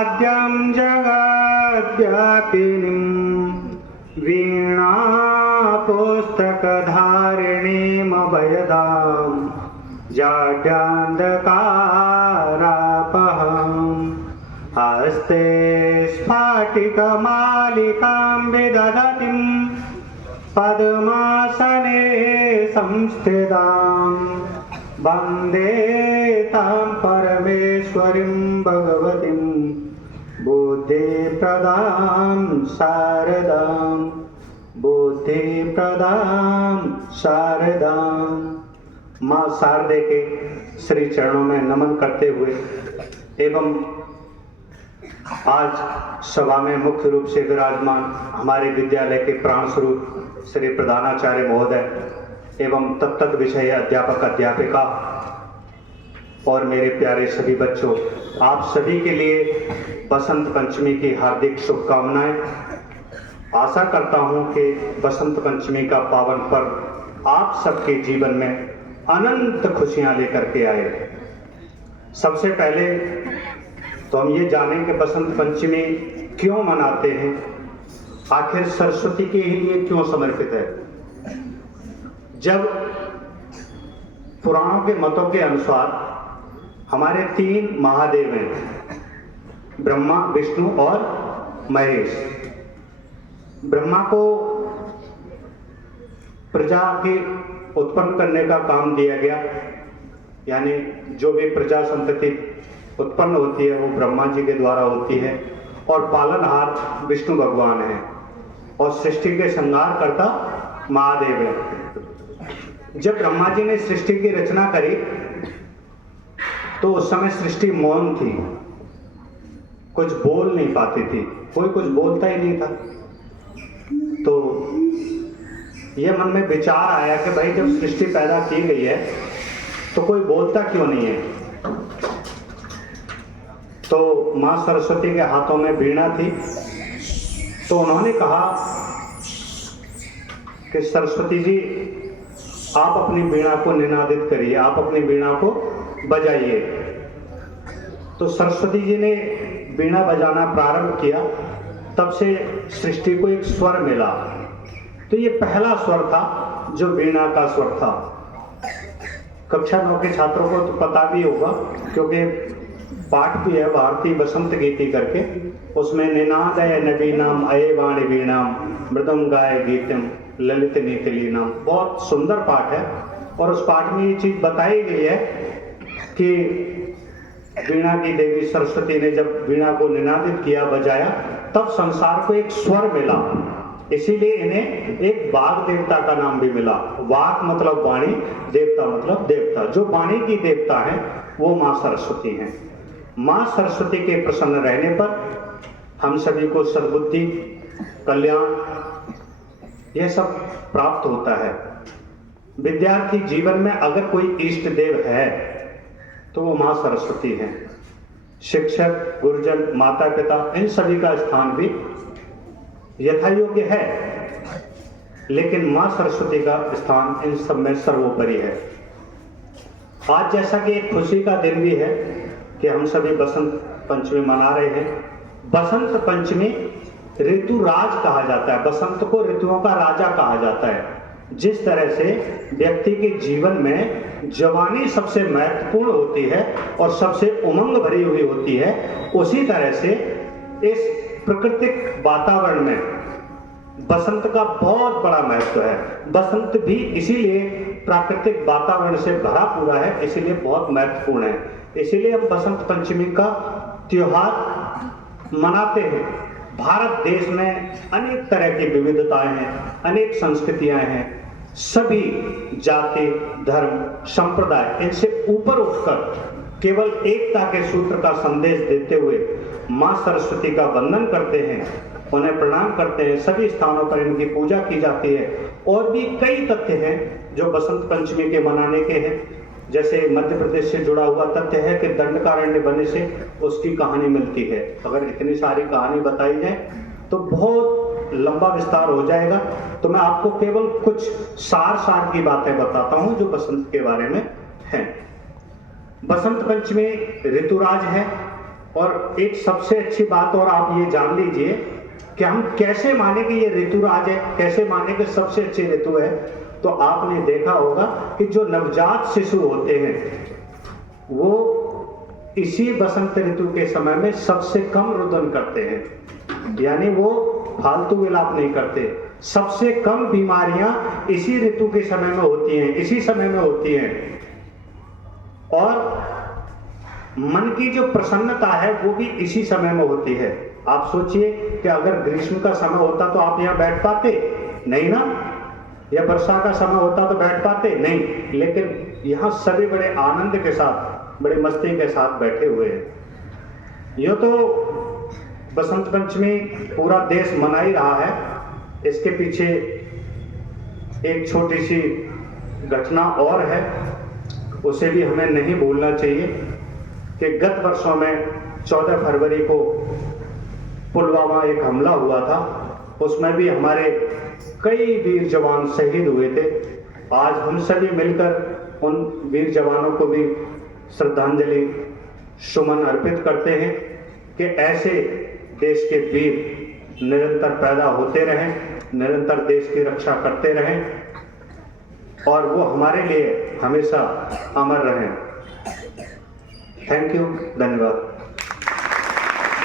आद्यं जगद्व्यापिनीं वीणापुस्तकधारिणीमभयदां जाड्यान्धकारापहम् हस्ते स्फाटिकमालिकां विदधतीं पद्मासने संस्थितां वन्दे तां परमेश्वरीं भगवतीं बुद्धिप्रदां शारदां बुद्धिप्रदां शारदां। माँ शारदे के श्री चरणों में नमन करते हुए एवं आज सभा में मुख्य रूप से विराजमान हमारे विद्यालय के प्राण स्वरूप श्री प्रधानाचार्य महोदय एवं तत्त विषय अध्यापक अध्यापिका और मेरे प्यारे सभी बच्चों, आप सभी के लिए बसंत पंचमी की हार्दिक शुभकामनाएं। आशा करता हूं कि बसंत पंचमी का पावन पर्व आप सबके जीवन में अनंत खुशियां लेकर के आए। सबसे पहले तो हम ये जानें कि बसंत पंचमी क्यों मनाते हैं, आखिर सरस्वती के लिए क्यों समर्पित है। जब पुराणों के मतों के अनुसार हमारे 3 महादेव हैं, ब्रह्मा, विष्णु और महेश। ब्रह्मा को प्रजा के उत्पन्न करने का काम दिया गया, यानी जो भी प्रजा संतति उत्पन्न होती है वो ब्रह्मा जी के द्वारा होती है, और पालनहार विष्णु भगवान है, और सृष्टि के संहारकर्ता महादेव है। जब ब्रह्मा जी ने सृष्टि की रचना करी तो उस समय सृष्टि मौन थी, कुछ बोल नहीं पाती थी, कोई कुछ बोलता ही नहीं था। तो यह मन में विचार आया कि भाई जब सृष्टि पैदा की गई है तो कोई बोलता क्यों नहीं है। तो मां सरस्वती के हाथों में वीणा थी, तो उन्होंने कहा कि सरस्वती जी आप अपनी वीणा को निनादित करिए, आप अपनी वीणा को बजाइए। तो सरस्वती जी ने वीणा बजाना प्रारंभ किया, तब से सृष्टि को एक स्वर मिला। तो ये पहला स्वर था जो वीणा का स्वर था। कक्षा 9 के छात्रों को तो पता भी होगा, क्योंकि पाठ भी है भारतीय बसंत गीति करके, उसमें निनादय नवीनाम अये वाणी वीणाम मृदंगाय गीतम ललित नीतिलीनाम, बहुत सुंदर पाठ है। और उस पाठ में ये चीज बताई गई है कि वीणा की देवी सरस्वती ने जब वीणा को निनादित किया, बजाया, तब संसार को एक स्वर मिला, इसीलिए इन्हें एक वाग देवता का नाम भी मिला। वाक मतलब वाणी, देवता मतलब देवता। जो वाणी की देवता है वो मां सरस्वती हैं। मां सरस्वती के प्रसन्न रहने पर हम सभी को सद्बुद्धि, कल्याण, यह सब प्राप्त होता है। विद्यार्थी जीवन में अगर कोई इष्ट देव है तो वो मां सरस्वती हैं। शिक्षक, गुरुजन, माता पिता, इन सभी का स्थान भी यथा योग्य है, लेकिन मां सरस्वती का स्थान इन सब में सर्वोपरि है। आज जैसा कि एक खुशी का दिन भी है कि हम सभी बसंत पंचमी मना रहे हैं। बसंत पंचमी ऋतुराज कहा जाता है, बसंत को ऋतुओं का राजा कहा जाता है। जिस तरह से व्यक्ति के जीवन में जवानी सबसे महत्वपूर्ण होती है और सबसे उमंग भरी हुई होती है, उसी तरह से इस प्राकृतिक वातावरण में बसंत का बहुत बड़ा महत्व है। बसंत भी इसीलिए प्राकृतिक वातावरण से भरा पूरा है, इसीलिए बहुत महत्वपूर्ण है। इसीलिए हम बसंत पंचमी का त्योहार मनाते हैं। भारत देश में अनेक तरह की विविधताएं हैं, अनेक संस्कृतियां हैं। सभी जाति, धर्म, संप्रदाय इनसे ऊपर उठकर केवल एकता के सूत्र का संदेश देते हुए मां सरस्वती का वंदन करते हैं, उन्हें प्रणाम करते हैं। सभी स्थानों पर इनकी पूजा की जाती है। और भी कई तथ्य हैं जो बसंत पंचमी के मनाने के हैं। जैसे मध्य प्रदेश से जुड़ा हुआ तथ्य है कि दंडकारण्य बनने से उसकी कहानी मिलती है। अगर इतनी सारी कहानी बताई जाए तो बहुत लंबा विस्तार हो जाएगा, तो मैं आपको केवल कुछ सार की बातें बताता हूं जो बसंत के बारे में हैं। बसंत पंचमी ऋतुराज है, और एक सबसे अच्छी बात और आप ये जान लीजिए कि हम कैसे माने कि ये ऋतुराज है, कैसे माने कि सबसे अच्छी ऋतु है। तो आपने देखा होगा कि जो नवजात शिशु होते हैं वो इसी बसंत ऋतु के समय में सबसे कम रुदन करते हैं, यानी वो फालतू विलाप नहीं करते। सबसे कम बीमारियां इसी ऋतु के समय में होती हैं, इसी समय में होती हैं। और मन की जो प्रसन्नता है वो भी इसी समय में होती है। आप सोचिए कि अगर ग्रीष्म का समय होता तो आप यहाँ बैठ पाते? नहीं ना। या वर्षा का समय होता तो बैठ पाते? नहीं। लेकिन यहाँ सभी बड़े आनंद के साथ, बड़े मस्ती के साथ बैठे हुए हैं। ये तो बसंत पंचमी पूरा देश मना ही रहा है। इसके पीछे एक छोटी सी घटना और है, उसे भी हमें नहीं भूलना चाहिए कि गत वर्षों में 14 फरवरी को पुलवामा एक हमला हुआ था। उसमें भी हमारे कई वीर जवान शहीद हुए थे। आज हम सभी मिलकर उन वीर जवानों को भी श्रद्धांजलि सुमन अर्पित करते हैं कि ऐसे देश के वीर निरंतर पैदा होते रहें, निरंतर देश की रक्षा करते रहें और वो हमारे लिए हमेशा अमर रहें। थैंक यू, धन्यवाद।